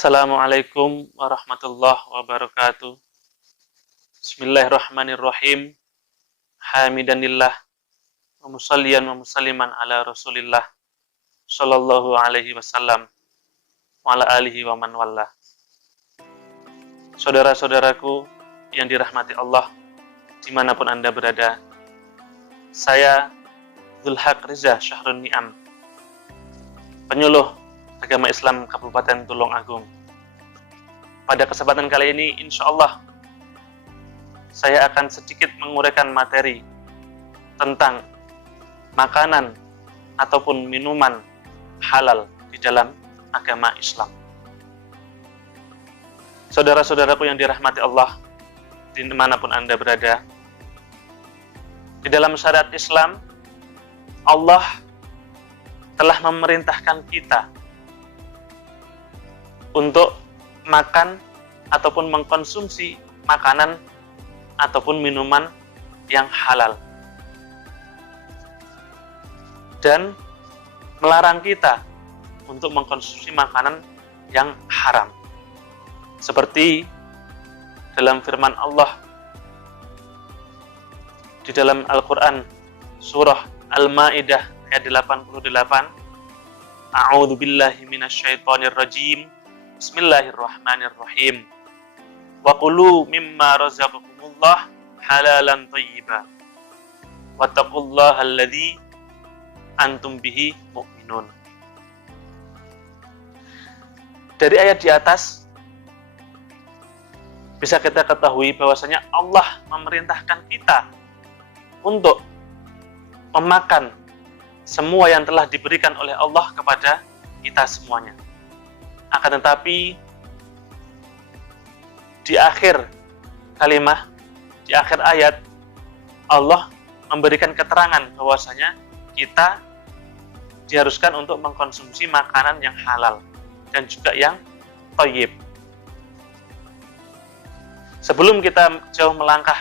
Assalamualaikum warahmatullahi wabarakatuh. Bismillahirrahmanirrahim. Hamidanillah wa musalliyan wa musalliman ala Rasulillah sallallahu alaihi wasallam wa ala alihi wa man wallah. Saudara-saudaraku yang dirahmati Allah dimanapun Anda berada, saya Zulhaq Riza Syahrun Ni'am, penyuluh Agama Islam Kabupaten Tulung Agung. Pada kesempatan kali ini, insya Allah, saya akan sedikit menguraikan materi tentang makanan ataupun minuman halal di dalam agama Islam. Saudara-saudaraku yang dirahmati Allah, dimanapun Anda berada, di dalam syariat Islam, Allah telah memerintahkan kita untuk makan ataupun mengkonsumsi makanan ataupun minuman yang halal, dan melarang kita untuk mengkonsumsi makanan yang haram, seperti dalam firman Allah di dalam Al-Quran surah Al-Ma'idah ayat 88, A'udzu billahi minasyaitonir rajim. Bismillahirrahmanirrahim. Wa kulu mimma razaqakumullah halalan thayyiban. Wattaqullaha alladzi antum bihi mu'minun. Dari ayat di atas bisa kita ketahui bahwasanya Allah memerintahkan kita untuk memakan semua yang telah diberikan oleh Allah kepada kita semuanya. Akan tetapi di akhir kalimah, di akhir ayat, Allah memberikan keterangan bahwasanya kita diharuskan untuk mengkonsumsi makanan yang halal dan juga yang thayyib. Sebelum kita jauh melangkah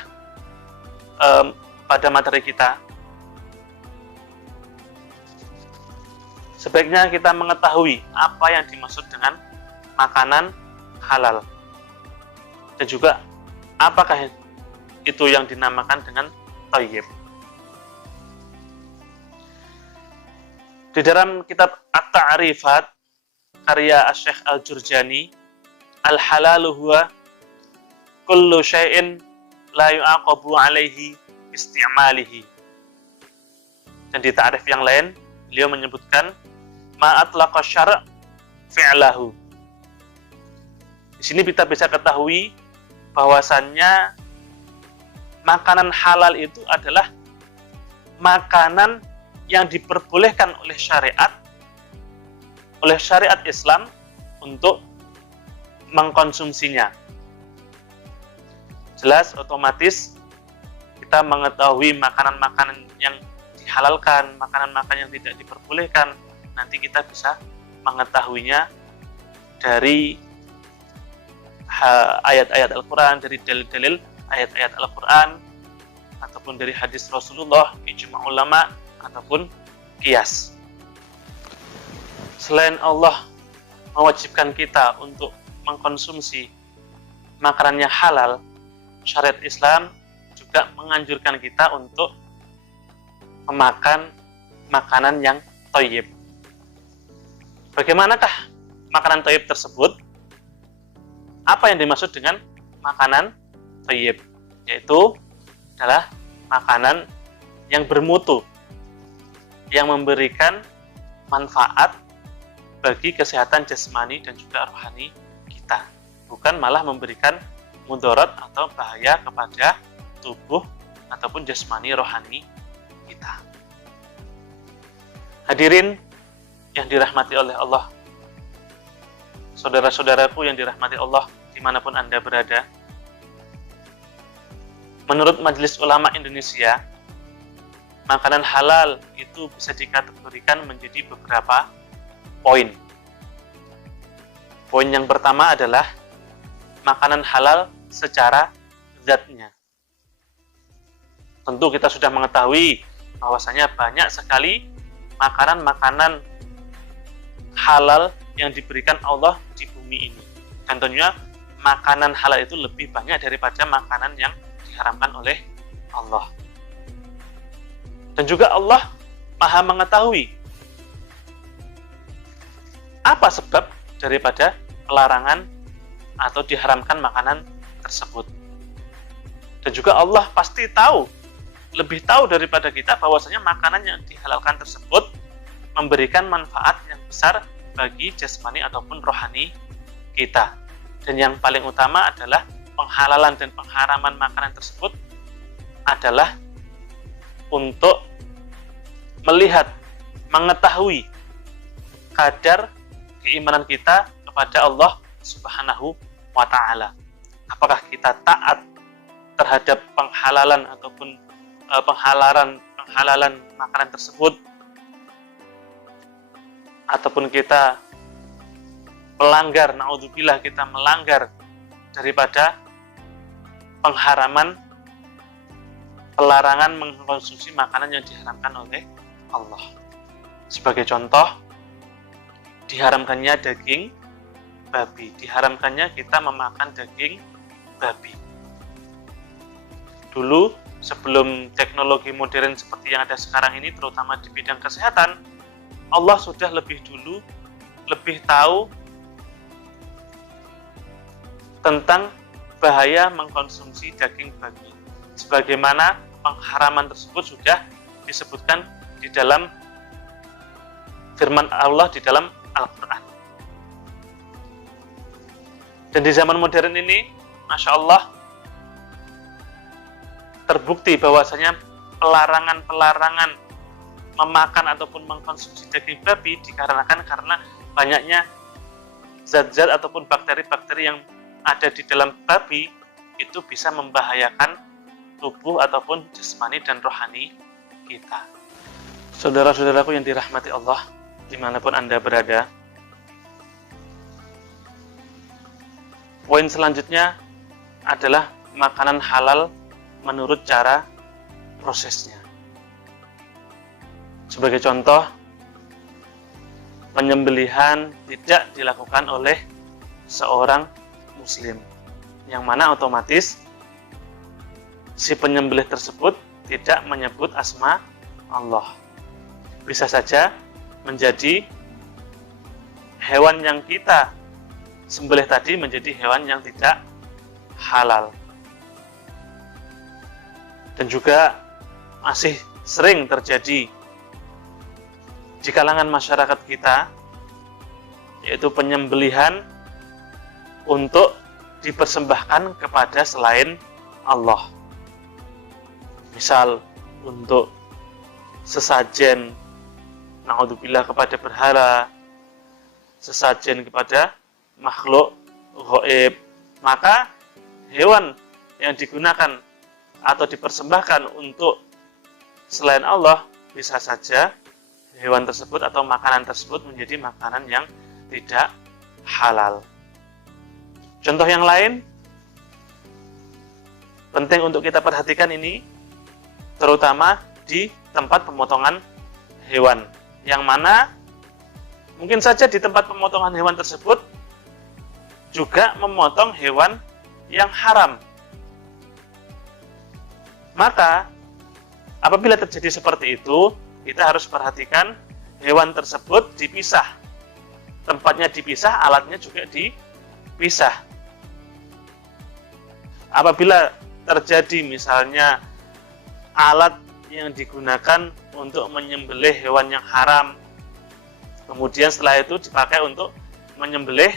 pada materi kita, sebaiknya kita mengetahui apa yang dimaksud dengan makanan halal, dan juga apakah itu yang dinamakan dengan thayyib. Di dalam kitab At-Ta'rifat karya Asy-Syaikh Al-Jurjani, al-halalu huwa kullu syai'in la yu'aqabu alaihi isti'malihi. Dan di ta'rif yang lain, beliau menyebutkan ma'atlaqa syara' fi'lahu. Di sini kita bisa ketahui bahwasannya makanan halal itu adalah makanan yang diperbolehkan oleh syariat Islam untuk mengkonsumsinya. Jelas otomatis kita mengetahui makanan-makanan yang dihalalkan, makanan-makanan yang tidak diperbolehkan, nanti kita bisa mengetahuinya dari ayat-ayat Al-Quran, dari dalil-dalil ayat-ayat Al-Quran, ataupun dari hadis Rasulullah, ijma' ulama, ataupun qiyas. Selain Allah mewajibkan kita untuk mengkonsumsi makanan yang halal, syariat Islam juga menganjurkan kita untuk memakan makanan yang thayyib. Bagaimanakah makanan thayyib tersebut? Apa yang dimaksud dengan makanan thayyib? Yaitu adalah makanan yang bermutu, yang memberikan manfaat bagi kesehatan jasmani dan juga rohani kita, bukan malah memberikan mudarat atau bahaya kepada tubuh ataupun jasmani rohani kita. Hadirin yang dirahmati oleh Allah, saudara-saudaraku yang dirahmati Allah dimanapun Anda berada, menurut Majelis Ulama Indonesia, makanan halal itu bisa dikategorikan menjadi beberapa poin. Poin yang pertama adalah makanan halal secara zatnya. Tentu kita sudah mengetahui bahwasanya banyak sekali makanan-makanan halal yang diberikan Allah di bumi ini. Tentunya makanan halal itu lebih banyak daripada makanan yang diharamkan oleh Allah. Dan juga Allah Maha mengetahui apa sebab daripada pelarangan atau diharamkan makanan tersebut. Dan juga Allah pasti tahu, lebih tahu daripada kita bahwasanya makanan yang dihalalkan tersebut memberikan manfaat yang besar bagi jasmani ataupun rohani kita. Dan yang paling utama adalah penghalalan dan pengharaman makanan tersebut adalah untuk melihat, mengetahui kadar keimanan kita kepada Allah Subhanahu wa ta'ala. Apakah kita taat terhadap penghalalan ataupun penghalalan makanan tersebut, ataupun kita melanggar, naudzubillah, kita melanggar daripada pengharaman, pelarangan mengkonsumsi makanan yang diharamkan oleh Allah. Sebagai contoh, diharamkannya daging babi, diharamkannya kita memakan daging babi. Dulu, sebelum teknologi modern seperti yang ada sekarang ini, terutama di bidang kesehatan, Allah sudah lebih dulu, lebih tahu tentang bahaya mengkonsumsi daging babi. Sebagaimana pengharaman tersebut sudah disebutkan di dalam firman Allah di dalam Al-Quran. Dan di zaman modern ini, Masya Allah, terbukti bahwasanya pelarangan memakan ataupun mengkonsumsi daging babi dikarenakan karena banyaknya zat-zat ataupun bakteri-bakteri yang ada di dalam babi itu bisa membahayakan tubuh ataupun jasmani dan rohani kita. Saudara-saudaraku yang dirahmati Allah, dimanapun Anda berada, poin selanjutnya adalah makanan halal menurut cara prosesnya. Sebagai contoh, penyembelihan tidak dilakukan oleh seorang muslim, yang mana otomatis si penyembelih tersebut tidak menyebut asma Allah. Bisa saja menjadi hewan yang kita sembelih tadi menjadi hewan yang tidak halal. Dan juga masih sering terjadi di kalangan masyarakat kita, yaitu penyembelihan untuk dipersembahkan kepada selain Allah. Misal untuk sesajen, naudzubillah, kepada berhala, sesajen kepada makhluk gaib, maka hewan yang digunakan atau dipersembahkan untuk selain Allah, bisa saja hewan tersebut atau makanan tersebut menjadi makanan yang tidak halal. Contoh yang lain penting untuk kita perhatikan ini, terutama di tempat pemotongan hewan, yang mana mungkin saja di tempat pemotongan hewan tersebut juga memotong hewan yang haram. Maka apabila terjadi seperti itu, kita harus perhatikan hewan tersebut dipisah. Tempatnya dipisah, alatnya juga dipisah. Apabila terjadi misalnya alat yang digunakan untuk menyembelih hewan yang haram, kemudian setelah itu dipakai untuk menyembelih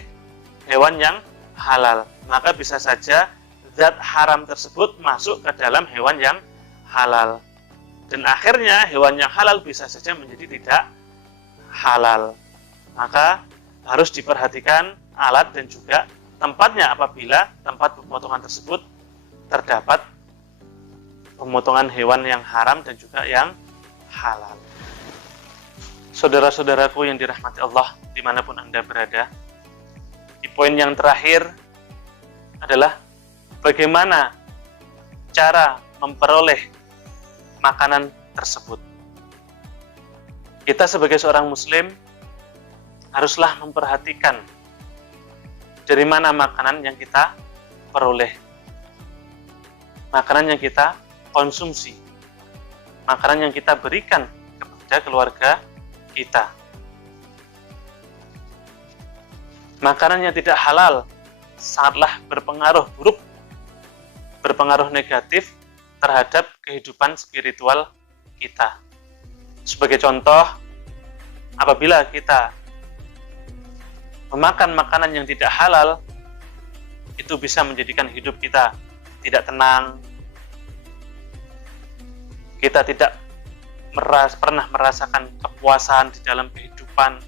hewan yang halal, maka bisa saja zat haram tersebut masuk ke dalam hewan yang halal. Dan akhirnya hewan yang halal bisa saja menjadi tidak halal. Maka harus diperhatikan alat dan juga tempatnya apabila tempat pemotongan tersebut terdapat pemotongan hewan yang haram dan juga yang halal. Saudara-saudaraku yang dirahmati Allah dimanapun Anda berada, di poin yang terakhir adalah bagaimana cara memperoleh makanan tersebut. Kita sebagai seorang muslim haruslah memperhatikan Dari mana makanan yang kita peroleh? Makanan yang kita konsumsi. Makanan yang kita berikan kepada keluarga kita. Makanan yang tidak halal sangatlah berpengaruh buruk, berpengaruh negatif terhadap kehidupan spiritual kita. Sebagai contoh, apabila kita memakan makanan yang tidak halal, itu bisa menjadikan hidup kita tidak tenang. Kita tidak pernah merasakan kepuasan di dalam kehidupan.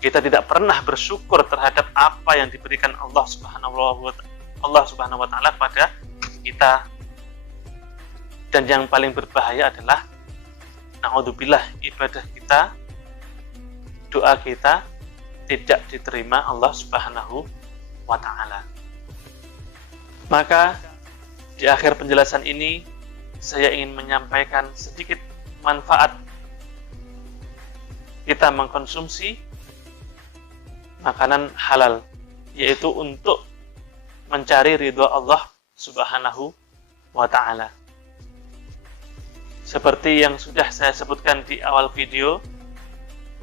Kita tidak pernah bersyukur terhadap apa yang diberikan Allah Subhanahu wa taala kepada kita. Dan yang paling berbahaya adalah naudzubillah, ibadah kita, doa kita tidak diterima Allah Subhanahu wa taala. Maka di akhir penjelasan ini saya ingin menyampaikan sedikit manfaat kita mengkonsumsi makanan halal, yaitu untuk mencari ridha Allah Subhanahu wa taala. Seperti yang sudah saya sebutkan di awal video,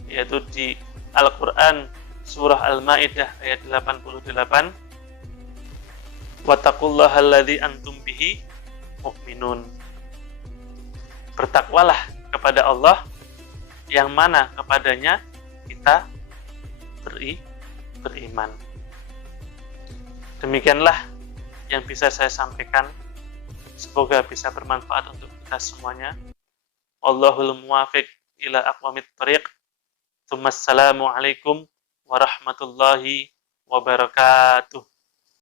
yaitu di Al-Qur'an surah Al-Maidah ayat 88, wattaqullaha alladzi antum bihi mu'minun. Bertakwalah kepada Allah yang mana kepadanya kita beriman. Demikianlah yang bisa saya sampaikan. Semoga bisa bermanfaat untuk kita semuanya. Wallahul muwaffiq ila aqwamit thoriq. Assalamualaikum warahmatullahi wabarakatuh.